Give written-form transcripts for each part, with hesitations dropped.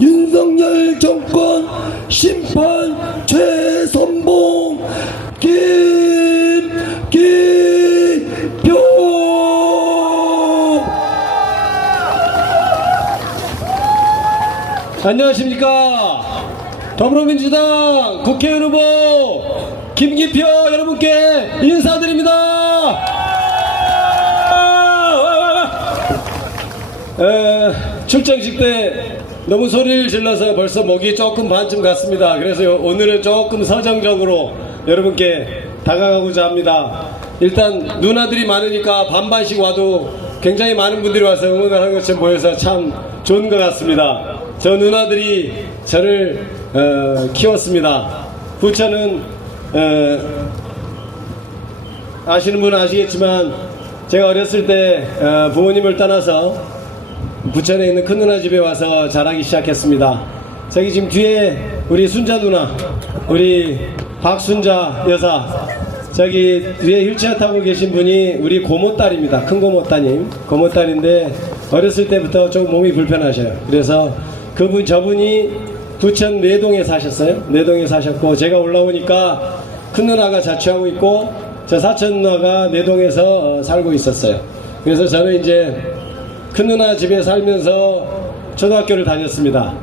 윤석열 정권 심판 최선봉 김기표. 안녕하십니까. 더불어민주당 국회의원 후보 김기표 여러분께 인사드립니다. 출정식 때 너무 소리를 질러서 벌써 목이 조금 반쯤 갔습니다. 그래서 오늘은 조금 서정적으로 여러분께 다가가고자 합니다. 일단 누나들이 많으니까 반반씩 와도 굉장히 많은 분들이 와서 응원하는 것처럼 보여서 참 좋은 것 같습니다. 저 누나들이 저를 키웠습니다. 부천은 아시는 분은 아시겠지만 제가 어렸을 때 부모님을 떠나서 부천에 있는 큰 누나 집에 와서 자라기 시작했습니다. 저기 지금 뒤에 우리 순자 누나, 우리 박순자 여사, 저기 뒤에 휠체어 타고 계신 분이 우리 고모딸입니다. 큰 고모따님, 고모딸인데 어렸을 때부터 좀 몸이 불편하셔요. 그래서 저분이 부천 내동에 사셨어요. 내동에 사셨고, 제가 올라오니까 큰 누나가 자취하고 있고 저 사촌 누나가 내동에서 살고 있었어요. 그래서 저는 이제 큰 누나 집에 살면서 초등학교를 다녔습니다.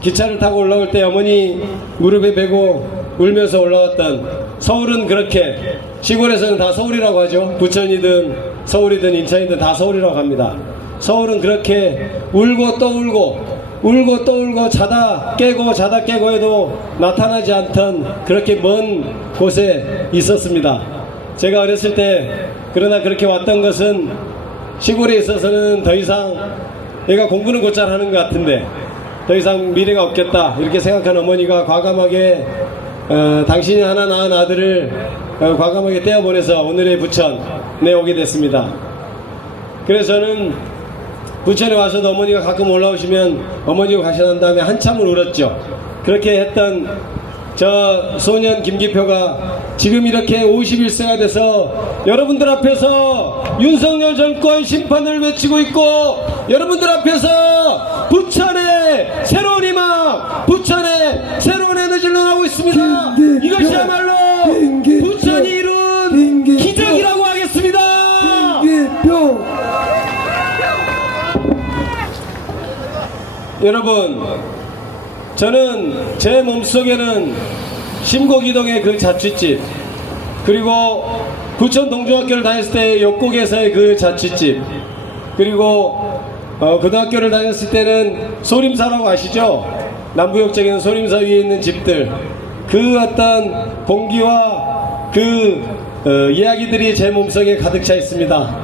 기차를 타고 올라올 때 어머니 무릎에 베고 울면서 올라왔던, 서울은 그렇게, 시골에서는 다 서울이라고 하죠. 부천이든 서울이든 인천이든 다 서울이라고 합니다. 서울은 그렇게 울고 또 울고, 울고 또 울고, 자다 깨고 해도 나타나지 않던 그렇게 먼 곳에 있었습니다. 제가 어렸을 때 그러나 그렇게 왔던 것은 시골에 있어서는 더 이상 얘가 공부는 곧잘 하는 것 같은데 더 이상 미래가 없겠다 이렇게 생각한 어머니가 과감하게 당신이 하나 낳은 아들을 과감하게 떼어보내서 오늘의 부천에 오게 됐습니다. 그래서 저는 부천에 와서도 어머니가 가끔 올라오시면 어머니가 가시 난 다음에 한참을 울었죠. 그렇게 했던 저 소년 김기표가 지금 이렇게 51세가 돼서 여러분들 앞에서 윤석열 정권 심판을 외치고 있고, 여러분들 앞에서 부천의 새로운 희망, 부천의 새로운 에너지를 논하고 있습니다. 이것이야말로 부천이 이룬 기적이라고 하겠습니다. 김기표. 여러분, 저는 제 몸속에는 심고기동의 그 자취집, 그리고 부천 동중학교를 다녔을 때 역곡에서의 그 자취집, 그리고 고등학교를 다녔을 때는 소림사라고 아시죠? 남부역 쪽에는 소림사 위에 있는 집들, 그 어떤 공기와 그 이야기들이 제 몸속에 가득 차 있습니다.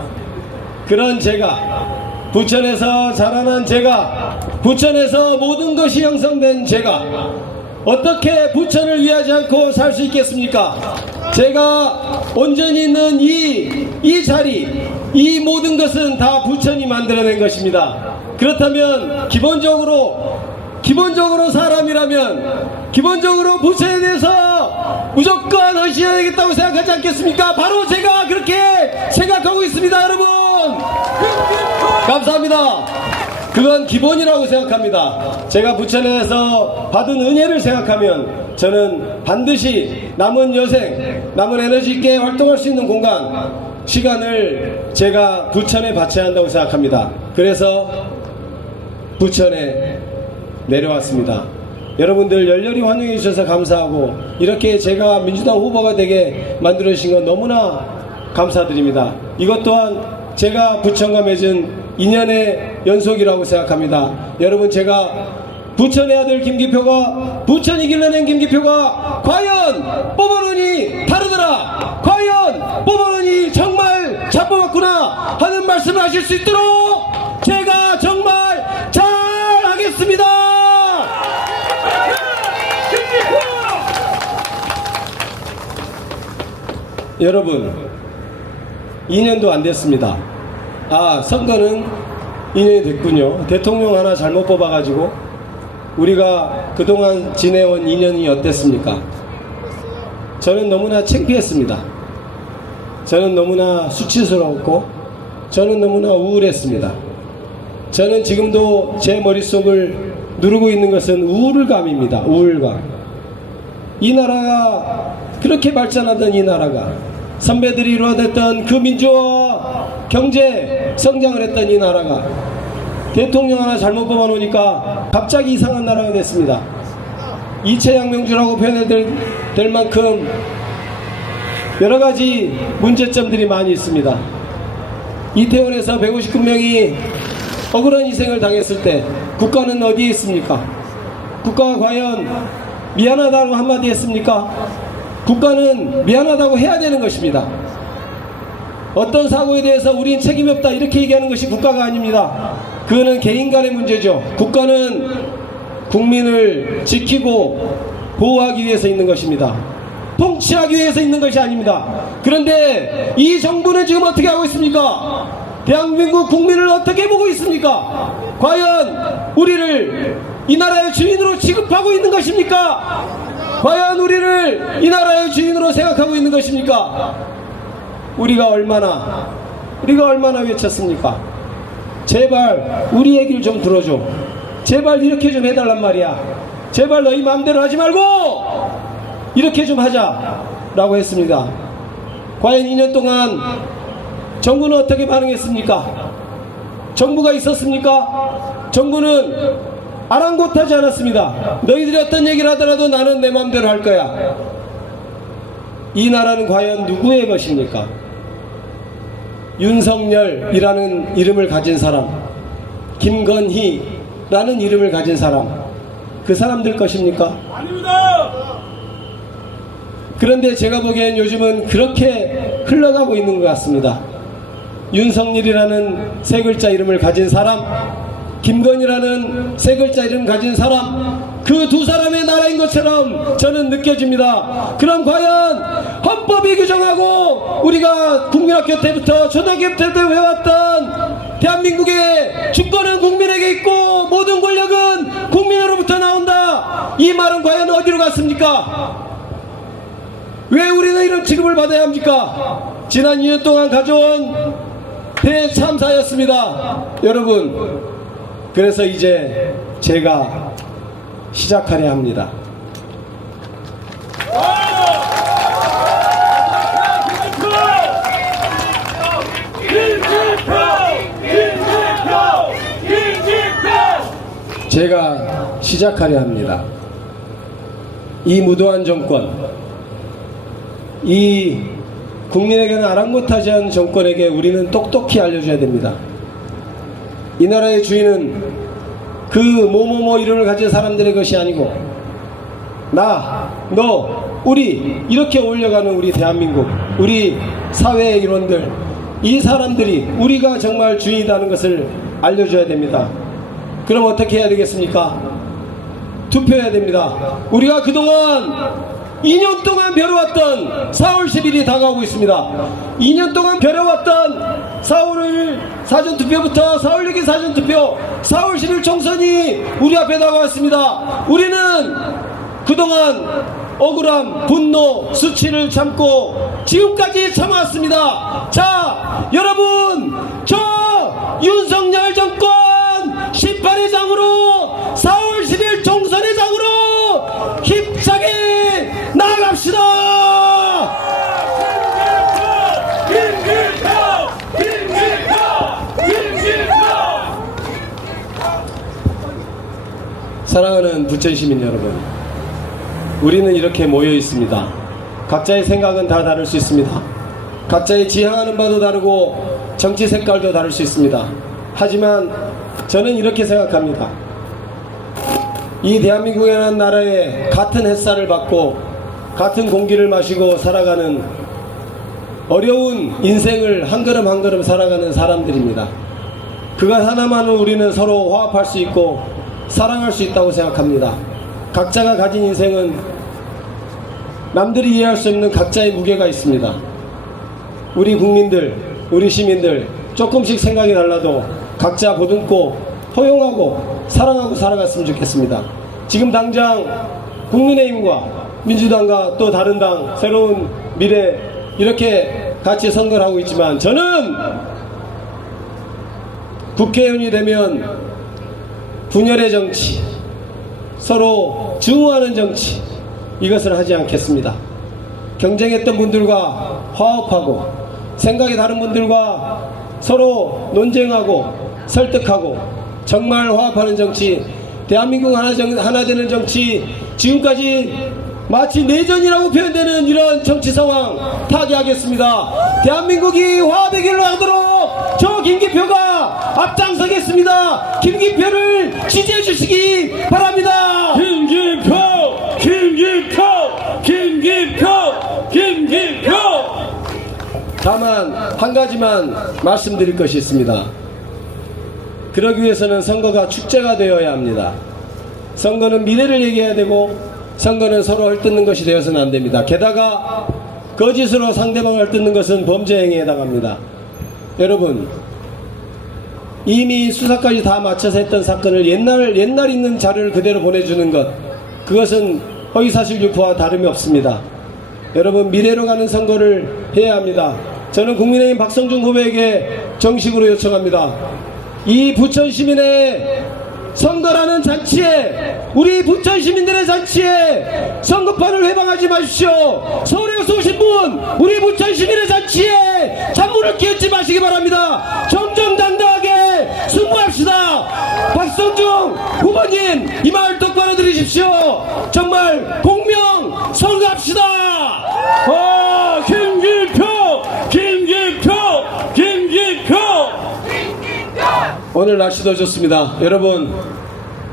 그런 제가, 부천에서 자라난 제가, 부천에서 모든 것이 형성된 제가 어떻게 부천을 위하지 않고 살 수 있겠습니까? 제가 온전히 있는 이 자리, 이 모든 것은 다 부천이 만들어낸 것입니다. 그렇다면 기본적으로 사람이라면 기본적으로 부천에 대해서 무조건 헌신해야 되겠다고 생각하지 않겠습니까? 바로 제가 그렇게 생각하고 있습니다. 여러분, 감사합니다. 그건 기본이라고 생각합니다. 제가 부천에서 받은 은혜를 생각하면 저는 반드시 남은 여생, 남은 에너지 있게 활동할 수 있는 공간, 시간을 제가 부천에 바쳐야 한다고 생각합니다. 그래서 부천에 내려왔습니다. 여러분들 열렬히 환영해 주셔서 감사하고, 이렇게 제가 민주당 후보가 되게 만들어 주신 건 너무나 감사드립니다. 이것 또한 제가 부천과 맺은 인연의 연속이라고 생각합니다. 여러분, 제가 부천의 아들 김기표가, 부천 이길래 낸 김기표가 과연 뽑아놓으니 다르더라, 과연 뽑아놓으니 정말 잘 뽑았구나 하는 말씀을 하실 수 있도록 제가 정말 잘 하겠습니다. 여러분, 2년도 안 됐습니다. 선거는 2년이 됐군요. 대통령 하나 잘못 뽑아가지고 우리가 그동안 지내온 2년이 어땠습니까? 저는 너무나 창피했습니다. 저는 너무나 수치스러웠고 저는 너무나 우울했습니다. 저는 지금도 제 머릿속을 누르고 있는 것은 우울감입니다. 우울감. 이 나라가 그렇게 발전하던 이 나라가 선배들이 이루어냈던 그 민주화 경제 성장을 했던 이 나라가 대통령 하나 잘못 뽑아놓으니까 갑자기 이상한 나라가 됐습니다. 이채양명주라고 표현해야 될 만큼 여러 가지 문제점들이 많이 있습니다. 이태원에서 159명이 억울한 희생을 당했을 때 국가는 어디에 있습니까? 국가가 과연 미안하다고 한마디 했습니까? 국가는 미안하다고 해야 되는 것입니다. 어떤 사고에 대해서 우린 책임이 없다 이렇게 얘기하는 것이 국가가 아닙니다. 그거는 개인 간의 문제죠. 국가는 국민을 지키고 보호하기 위해서 있는 것입니다. 통치하기 위해서 있는 것이 아닙니다. 그런데 이 정부는 지금 어떻게 하고 있습니까? 대한민국 국민을 어떻게 보고 있습니까? 과연 우리를 이 나라의 주인으로 취급하고 있는 것입니까? 과연 우리를 이 나라의 주인으로 생각하고 있는 것입니까? 우리가 얼마나 외쳤습니까? 제발 우리 얘기를 좀 들어줘. 제발 이렇게 좀 해달란 말이야. 제발 너희 마음대로 하지 말고 이렇게 좀 하자 라고 했습니다. 과연 2년 동안 정부는 어떻게 반응했습니까? 정부가 있었습니까? 정부는 아랑곳하지 않았습니다. 너희들이 어떤 얘기를 하더라도 나는 내 마음대로 할 거야. 이 나라는 과연 누구의 것입니까? 윤석열이라는 이름을 가진 사람, 김건희라는 이름을 가진 사람, 그 사람들 것입니까? 아닙니다. 그런데 제가 보기엔 요즘은 그렇게 흘러가고 있는 것 같습니다. 윤석열이라는 세 글자 이름을 가진 사람, 김건희라는 세 글자 이름 가진 사람, 그 두 사람의 나라인 것처럼 저는 느껴집니다. 그럼 과연 헌법이 규정하고 우리가 국민학교 때부터 초등학교 때부터 외웠던 대한민국의 주권은 국민에게 있고 모든 권력은 국민으로부터 나온다, 이 말은 과연 어디로 갔습니까? 왜 우리는 이런 취급을 받아야 합니까? 지난 2년 동안 가져온 대참사였습니다. 여러분, 그래서 이제 제가 시작하려 합니다. 제가 시작하려 합니다. 이 무도한 정권, 이 국민에게는 아랑곳하지 않은 정권에게 우리는 똑똑히 알려줘야 됩니다. 이 나라의 주인은 그 뭐뭐뭐 이름을 가진 사람들의 것이 아니고 나, 너, 우리 이렇게 올려가는 우리 대한민국, 우리 사회의 일원들, 이 사람들이 우리가 정말 주인이라는 것을 알려줘야 됩니다. 그럼 어떻게 해야 되겠습니까? 투표해야 됩니다. 우리가 그동안 2년 동안 벼려왔던 4월 10일이 다가오고 있습니다. 2년 동안 벼려왔던 4월 1일 사전투표부터 4월 6일 사전투표, 4월 10일 총선이 우리 앞에 다가왔습니다. 우리는 그동안 억울함, 분노, 수치를 참고 지금까지 참아왔습니다. 자, 여러분, 저 윤석열 정권 심판의 장으로 4월 10일 총선의 장으로 힘차게 나갑시다. 사랑하는 부천 시민 여러분, 우리는 이렇게 모여 있습니다. 각자의 생각은 다 다를 수 있습니다. 각자의 지향하는 바도 다르고 정치 색깔도 다를 수 있습니다. 하지만 저는 이렇게 생각합니다. 이 대한민국이라는 나라에 같은 햇살을 받고 같은 공기를 마시고 살아가는 어려운 인생을 한 걸음 한 걸음 살아가는 사람들입니다. 그것 하나만은 우리는 서로 화합할 수 있고 사랑할 수 있다고 생각합니다. 각자가 가진 인생은 남들이 이해할 수 없는 각자의 무게가 있습니다. 우리 국민들, 우리 시민들 조금씩 생각이 달라도 각자 보듬고 허용하고 사랑하고 살아갔으면 좋겠습니다. 지금 당장 국민의힘과 민주당과 또 다른 당, 새로운 미래 이렇게 같이 선거를 하고 있지만 저는 국회의원이 되면 분열의 정치, 서로 증오하는 정치, 이것을 하지 않겠습니다. 경쟁했던 분들과 화합하고 생각이 다른 분들과 서로 논쟁하고 설득하고 정말 화합하는 정치, 대한민국 하나 되는 정치, 지금까지 마치 내전이라고 표현되는 이런 정치 상황 타개하겠습니다. 대한민국이 화합의 길로 가도록 저 김기표가 앞장서겠습니다. 김기표를 지지해 주시기 바랍니다. 김기표, 김기표, 김기표, 김기표. 다만 한 가지만 말씀드릴 것이 있습니다. 그러기 위해서는 선거가 축제가 되어야 합니다. 선거는 미래를 얘기해야 되고 선거는 서로 헐뜯는 것이 되어서는 안 됩니다. 게다가 거짓으로 상대방을 헐뜯는 것은 범죄 행위에 해당합니다. 여러분, 이미 수사까지 다 마쳐서 했던 사건을 옛날 있는 자료를 그대로 보내주는 것, 그것은 허위사실 유포와 다름이 없습니다. 여러분, 미래로 가는 선거를 해야 합니다. 저는 국민의힘 박성준 후보에게 정식으로 요청합니다. 이 부천 시민의 선거라는 잔치에, 우리 부천 시민들의 잔치에 선거판을 회방하지 마십시오. 서울에서 오신 분, 우리 부천 시민의 잔치에 찬물을 끼얹지 마시기 바랍니다. 정정당당하게 승부합시다. 박성중 후보님, 이 말 똑바로 들으십시오. 정말 공명 선거합시다. 김기표, 김기표, 김기표. 오늘 날씨도 좋습니다. 여러분,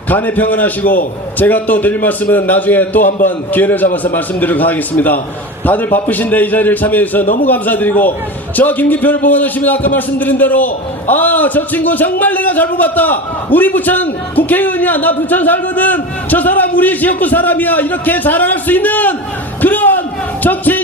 간에 평안하시고, 제가 또 드릴 말씀은 나중에 또 한번 기회를 잡아서 말씀드리도록 하겠습니다. 다들 바쁘신데 이 자리를 참여해서 너무 감사드리고, 저 김기표를 뽑아주시면 아까 말씀드린 대로, 아, 저 친구 정말 내가 잘 뽑았다, 우리 부천 국회의원이야, 나 부천 살거든, 저 사람 우리 지역구 사람이야, 이렇게 자랑할 수 있는 그런 정치